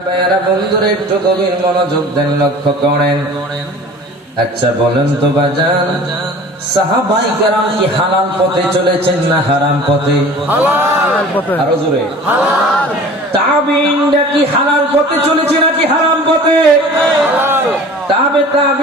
ভাইয়েরা বন্ধুরা একটু গভীর মনোযোগ দেন লক্ষ্য করেন। আচ্ছা বলেন তো বাজান সাহাবাই কারাম কি হালাল পথে চলেছেন না হারাম পথে? আরও জোরে। তাবিনরা কি হালাল পথে চলেছে নাকি হারাম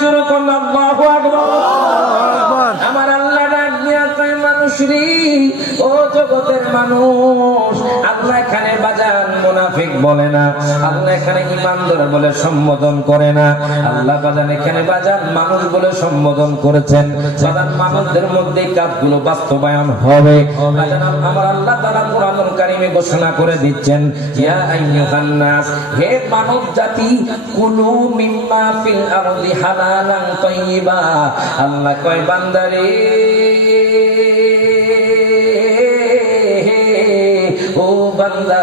জুরকুম আল্লাহু আকবার। আমার আল্লাহ ডাক দিয়া মানুষ ও জগতের মানুষ আল্লাহ মুনাফিক বলে না। আল্লাহ এখানে ইমানদার বলে সম্বোধন করে না। আল্লাহ বাজান এখানে বাজান মানুষ বলে সম্বোধন করেছেন। বাজান মানুষদের মধ্যে কাজগুলো বাস্তবায়ন হবে। আমার আল্লাহ কোরআনুল কারীমে ঘোষণা করে দিচ্ছেন হে মানব জাতি, কুলু মিম্মা ফিল আরদি হালালান আল্লাহ কয়, বান্দারে। বান্দা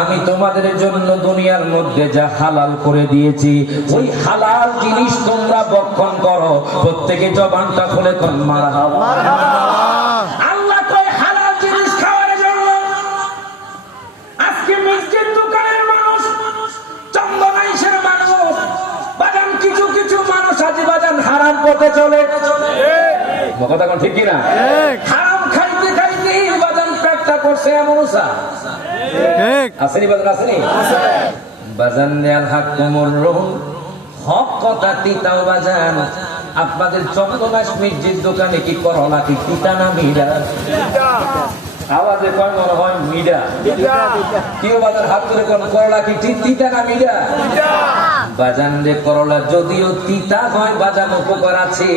আমি তোমাদের জন্য দুনিয়ার মধ্যে যা হালাল করে দিয়েছি ওই হালাল জিনিস তোমরা বক্ষণ করো। প্রত্যেকে জবানটা খুলে কর মারা আল্লাহ কয় হালাল জিনিস খাওয়ার জন্য আজকে মিষ্টির দোকানের মানুষ চন্দনাইশের মানুষ বাগান কিছু কিছু মানুষ আজ বাজান হারাম পথে চলে কথা ঠিক কিনা? করছে এমন উষা আসেনি বাজান আসেনি? বাজান দেয়াল হাক কোমর রহুন হক কথা তিতাও বাজান। আপনাদের চন্দ্রমাস মির্জির দোকানে কি করলা কি তিতা না মিরা আওয়াজে কয় মনে হয় মিডা। কেউ বাজার হাত ধরে কোন করলা কি ঠিক তিতা না মিডা? বাজান রে করলা, যদিও তিতা হয় বাজান উপকার আছে।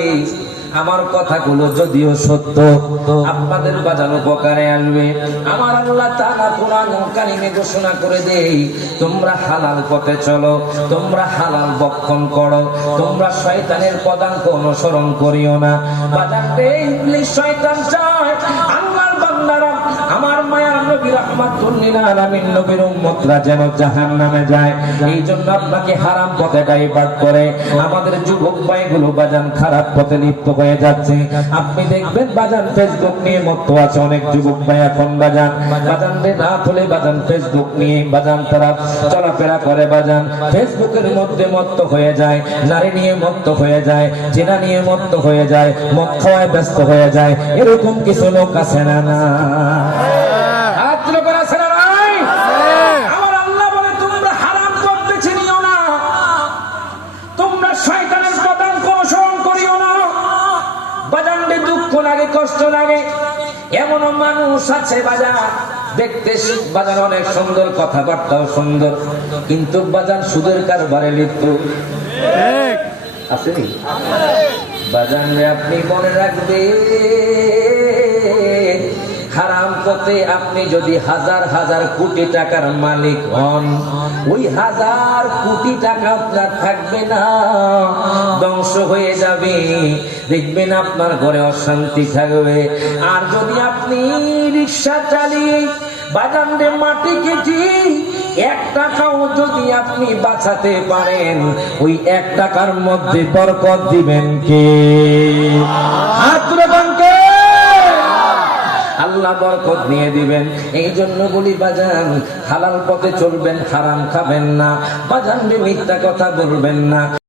আমার কথাগুলো যদিও সত্য, আপনাদের বাজার উপকারে আনবে। আমার আল্লাহ তাআলা কোরআন কারিমে ঘোষণা করে দেই, তোমরা হালাল পথে চলো, তোমরা হালাল বক্ষণ করো, তোমরা শয়তানের পদাঙ্ক অনুসরণ করিও না। বাজার রে ইবলিশ শয়তান চায় বাজান খারাপ চলাফেরা করে বাজান। ফেসবুকের মধ্যে মত্ত হয়ে যায়, নারী নিয়ে মত্ত হয়ে যায় চেনা নিয়ে মত্ত হয়ে যায়, মদ খাওয়ায় ব্যস্ত হয়ে যায়। এরকম কিছু লোক আছে না না? বাজানরে দুঃখ লাগে কষ্ট লাগে। এমন মানুষ আছে বাজার। দেখতে বাজার অনেক সুন্দর কথাবার্তাও সুন্দর। কিন্তু বাজার সুদের কারবারে লিপ্ত। আসেনি বাজার আপনি মনে রাখবেন হারাম আপনি যদি হাজার হাজার কোটি টাকার মালিক হন ওই হাজার কোটি টাকা আপনার থাকবে না। ধ্বংস হয়ে যাবে। দেখবেন আপনার ঘরে অশান্তি থাকবে। আর যদি আপনি রিক্সা চালিয়ে বাজানরে মাটি কেটে এক টাকাও যদি আপনি বাঁচাতে পারেন ওই এক টাকার মধ্যে বরকত দিবেন কে? হাত আল্লাহ বরকত নিয়ে দিবেন। এই জন্য বলি, বাজান, হালাল পথে চলবেন, হারাম খাবেন না। বাজান, মিথ্যা কথা বলবেন না।